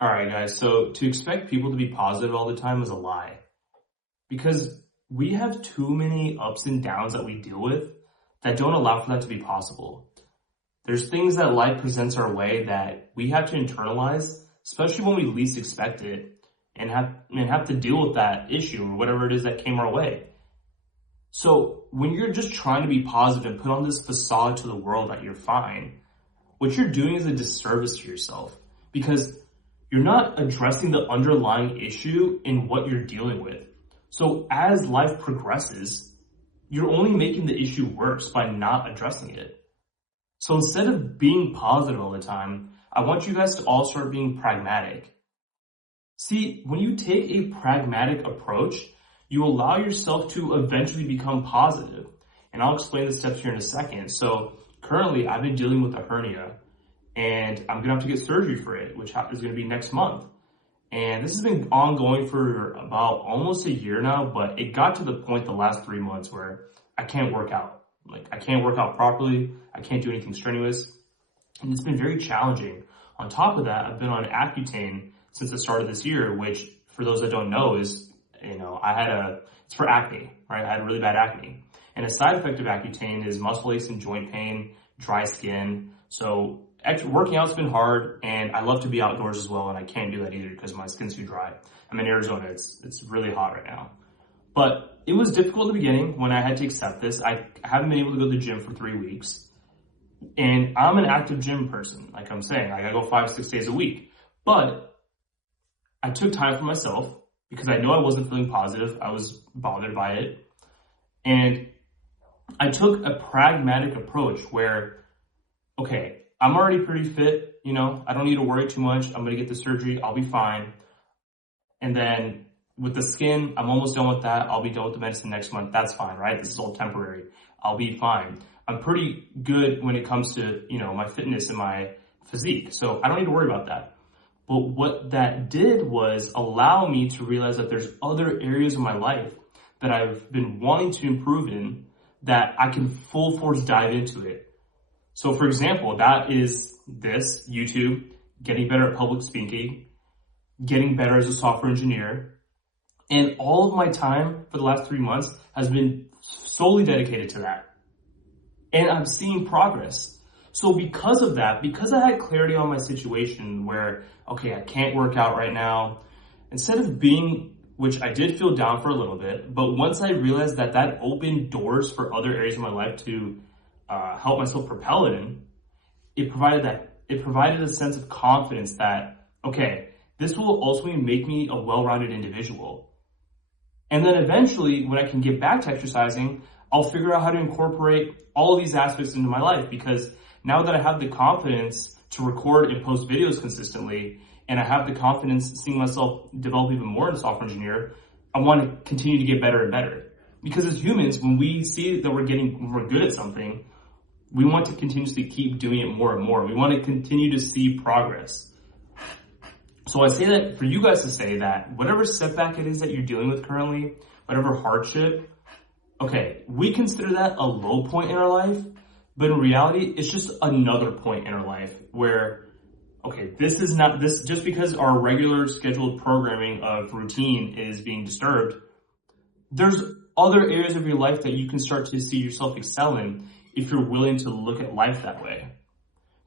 All right, guys. So to expect people to be positive all the time is a lie because we have too many ups and downs that we deal with that don't allow for that to be possible. There's things that life presents our way that we have to internalize, especially when we least expect it, and have to deal with that issue or whatever it is that came our way. So when you're just trying to be positive and put on this facade to the world that you're fine, what you're doing is a disservice to yourself because you're not addressing the underlying issue in what you're dealing with. So as life progresses, you're only making the issue worse by not addressing it. So instead of being positive all the time, I want you guys to all start being pragmatic. See, when you take a pragmatic approach, you allow yourself to eventually become positive. And I'll explain the steps here in a second. So currently I've been dealing with a hernia and I'm going to have to get surgery for it, which is going to be next month. And this has been ongoing for about almost a year now, but it got to the point the last 3 months where I can't work out. I can't work out properly. I can't do anything strenuous. And it's been very challenging. On top of that, I've been on Accutane since the start of this year, which for those that don't know is, it's for acne, right? I had really bad acne. And a side effect of Accutane is muscle aches and joint pain, dry skin. So working out's been hard, and I love to be outdoors as well, and I can't do that either because my skin's too dry. I'm in Arizona. It's really hot right now. But it was difficult at the beginning when I had to accept this. I haven't been able to go to the gym for 3 weeks. And I'm an active gym person, like I'm saying. I go 5 or 6 days a week. But I took time for myself because I know I wasn't feeling positive. I was bothered by it. And I took a pragmatic approach where, okay, I'm already pretty fit, I don't need to worry too much. I'm going to get the surgery. I'll be fine. And then with the skin, I'm almost done with that. I'll be done with the medicine next month. That's fine, right? This is all temporary. I'll be fine. I'm pretty good when it comes to, my fitness and my physique. So I don't need to worry about that. But what that did was allow me to realize that there's other areas of my life that I've been wanting to improve in that I can full force dive into it. So for example, that is this, YouTube, getting better at public speaking, getting better as a software engineer. And all of my time for the last 3 months has been solely dedicated to that. And I'm seeing progress. So because of that, because I had clarity on my situation where, okay, I can't work out right now, instead of being, which I did feel down for a little bit, but once I realized that opened doors for other areas of my life to help myself propel in, it provided a sense of confidence that, okay, this will ultimately make me a well-rounded individual. And then eventually, when I can get back to exercising, I'll figure out how to incorporate all of these aspects into my life because now that I have the confidence to record and post videos consistently, and I have the confidence seeing myself develop even more as a software engineer, I want to continue to get better and better. Because as humans, when we see that we're good at something, we want to continuously keep doing it more and more. We want to continue to see progress. So I say that for you guys to say that whatever setback it is that you're dealing with currently, whatever hardship, okay, we consider that a low point in our life, but in reality, it's just another point in our life where, okay, this is not this just because our regular scheduled programming of routine is being disturbed. There's other areas of your life that you can start to see yourself excel in if you're willing to look at life that way.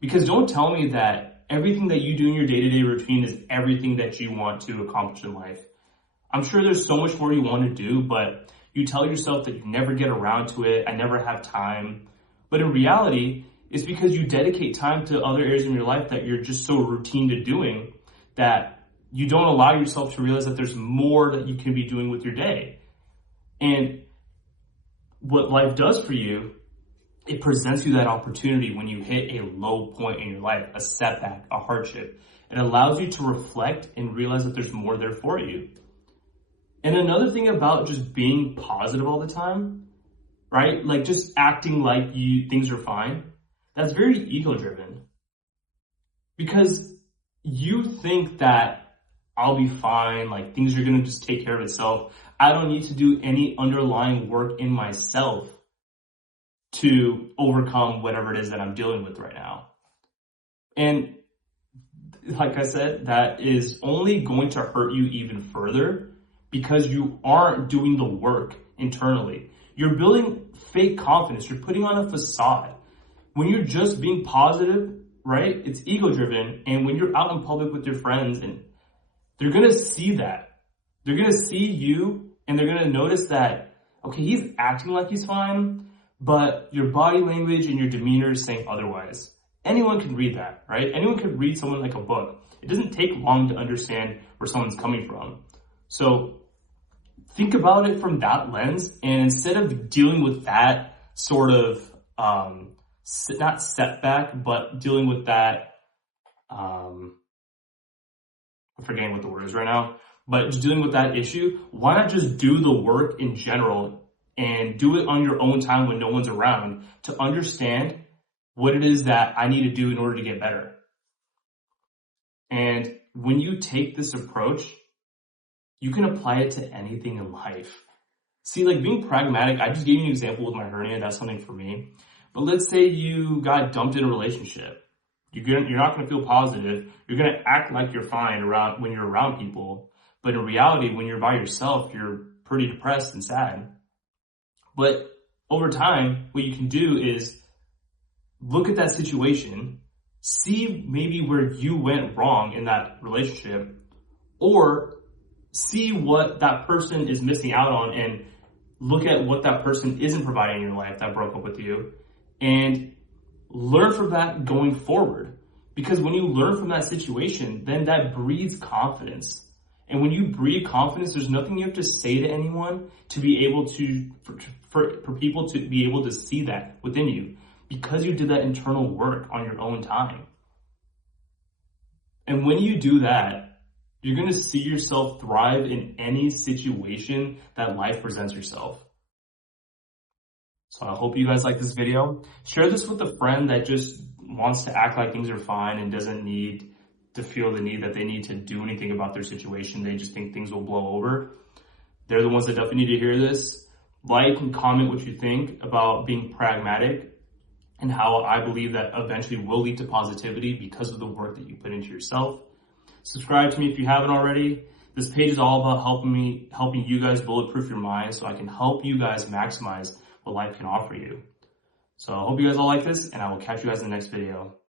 Because don't tell me that everything that you do in your day-to-day routine is everything that you want to accomplish in life. I'm sure there's so much more you want to do, but you tell yourself that you never get around to it, I never have time. But in reality, it's because you dedicate time to other areas in your life that you're just so routine to doing that you don't allow yourself to realize that there's more that you can be doing with your day. And what life does for you, it presents you that opportunity when you hit a low point in your life, a setback, a hardship. It allows you to reflect and realize that there's more there for you. And another thing about just being positive all the time, right? Like just acting like things are fine. That's very ego driven. Because you think that I'll be fine, like things are going to just take care of itself. I don't need to do any underlying work in myself to overcome whatever it is that I'm dealing with right now. And like I said, that is only going to hurt you even further because you aren't doing the work internally. You're building fake confidence. You're putting on a facade. When you're just being positive, right? It's ego driven. And when you're out in public with your friends, and they're going to see that. They're going to see you and they're going to notice that, okay, he's acting like he's fine, but your body language and your demeanor is saying otherwise. Anyone can read that, right? Anyone can read someone like a book. It doesn't take long to understand where someone's coming from. So think about it from that lens, and instead of dealing with that sort of, not setback, but dealing with that, I'm forgetting what the word is right now, but just dealing with that issue, why not just do the work in general and do it on your own time when no one's around to understand what it is that I need to do in order to get better. And when you take this approach, you can apply it to anything in life. See, like being pragmatic, I just gave you an example with my hernia. That's something for me. But let's say you got dumped in a relationship. You're not going to feel positive. You're going to act like you're fine when you're around people. But in reality, when you're by yourself, you're pretty depressed and sad. But over time, what you can do is look at that situation, see maybe where you went wrong in that relationship, or see what that person is missing out on and look at what that person isn't providing in your life that broke up with you, and learn from that going forward. Because when you learn from that situation, then that breeds confidence. And when you breed confidence, there's nothing you have to say to anyone to be able to, for people to be able to see that within you, because you did that internal work on your own time. And when you do that, you're going to see yourself thrive in any situation that life presents yourself. So I hope you guys like this video. Share this with a friend that just wants to act like things are fine and doesn't need to feel the need that they need to do anything about their situation. They just think things will blow over. They're the ones that definitely need to hear this. Like and comment what you think about being pragmatic and how I believe that eventually will lead to positivity because of the work that you put into yourself. Subscribe to me if you haven't already. This page is all about helping you guys bulletproof your mind so I can help you guys maximize what life can offer you. So I hope you guys all like this, and I will catch you guys in the next video.